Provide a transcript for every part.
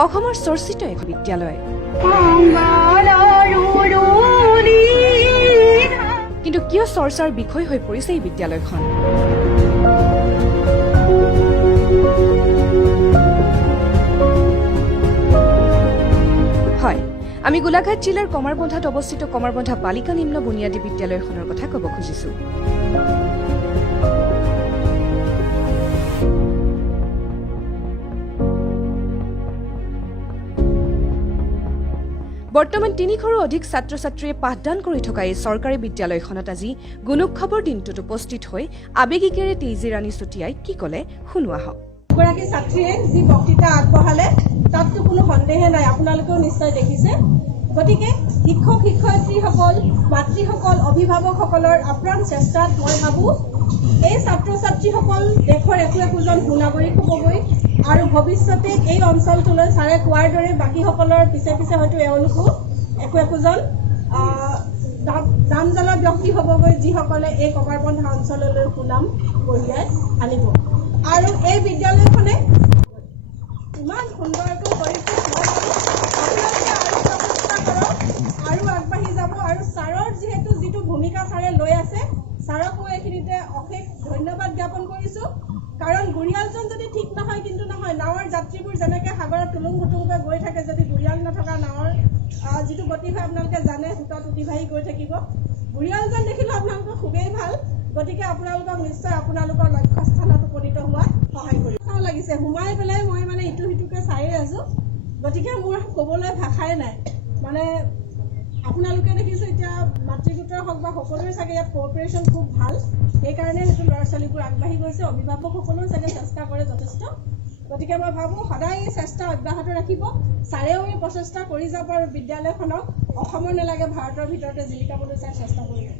অসমৰ চৰ্চিত এক বিদ্যালয়। কিন্তু কিয় চৰ্চাৰ বিষয় হৈ পৰিছে এই বিদ্যালয়খন? হয়, আমি গোলাঘাট জিলাৰ কমাৰবন্ধাত অৱস্থিত কমাৰবন্ধা বালিকা নিম্ন বুনিয়াদী বিদ্যালয়খনৰ কথা ক'ব খুজিছো। বৰ্তমান ৩০০ৰো অধিক ছাত্ৰ ছাত্ৰীয়ে পাঠদান কৰি থকা এই চৰকাৰী বিদ্যালয়খনত আজি গুণোৎসৱৰ দিনটোত উপস্থিত হৈ আৱেগিকেৰে তেজী ৰাণী চুটিয়াই কি ক'লে শুনোৱা হওক। এগৰাকী ছাত্ৰীয়ে যি বক্তৃতা আগবঢ়ালে তাততো কোনো সন্দেহে নাই, আপোনালোকেও নিশ্চয় দেখিছে। গতিকে শিক্ষক শিক্ষয়িত্ৰীসকল, মাতৃসকল, অভিভাৱকসকলৰ আপ্ৰাণ চেষ্টাত মই ভাবোঁ এই ছাত্ৰ ছাত্ৰীসকল দেশৰ একোজন সুনাগৰিক হ'বগৈ আৰু ভৱিষ্যতে এই অঞ্চলটোলৈ ছাৰে কোৱাৰ দৰে বাকীসকলৰ পিছে পিছে হয়তো এওঁলোকো একোজন নামজ্বলা ব্যক্তি হ'বগৈ, যিসকলে এই কমাৰবন্ধা অঞ্চললৈ সুনাম কঢ়িয়াই আনিব। আৰু এই বিদ্যালয়খনে ইমান সুন্দৰকৈ কৰিছে, আৰু আগবাঢ়ি যাব। আৰু ছাৰৰ যিটো ভূমিকা ছাৰে লৈ আছে, ছাৰকো এইখিনিতে অশেষ ধন্যবাদ জ্ঞাপন কৰিছোঁ। কাৰণ গুৰিয়ালজন যদি ঠিক নহয় কিন্তু নহয়, নাৱৰ যাত্ৰীবোৰ যেনেকৈ সাগৰত টুলুং ভুটুংকৈ গৈ থাকে, যদি গুৰিয়াল নথকা নাৱৰ যিটো গতি হয় আপোনালোকে জানে, সোঁতত উতিবাঢ়ি গৈ থাকিব। গুৰিয়ালজন দেখিলে আপোনালোকৰ খুবেই ভাল। গতিকে আপোনালোকক নিশ্চয় আপোনালোকৰ লক্ষ্যস্থানত উপনীত হোৱাত সহায় কৰিব। ভাল লাগিছে সোমাই পেলাই, মই মানে ইটো সিটোকে চায়েই আছোঁ। গতিকে মোৰ ক'বলৈ ভাষাই নাই। মানে আপোনালোকে দেখিছোঁ এতিয়া মাতৃগোটৰ হওক বা সকলোৰে চাগে ইয়াত কোঅপাৰেশ্যন খুব ভাল, সেইকাৰণে হয়তো ল'ৰা ছোৱালীবোৰ আগবাঢ়ি গৈছে। অভিভাৱকসকলেও চাগে চেষ্টা কৰে যথেষ্ট। গতিকে মই ভাবোঁ সদায় এই চেষ্টা অব্যাহত ৰাখিব। ছাৰেও এই প্ৰচেষ্টা কৰি যাব আৰু বিদ্যালয়খনক অসমৰ নালাগে ভাৰতৰ ভিতৰতে জিলিকাবলৈ ছাৰ চেষ্টা কৰিব।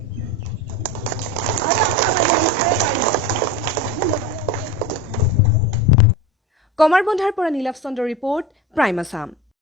কমাৰবন্ধাৰ পৰা নীলাভ চন্দ্ৰৰ ৰিপৰ্ট, প্ৰাইম আছাম।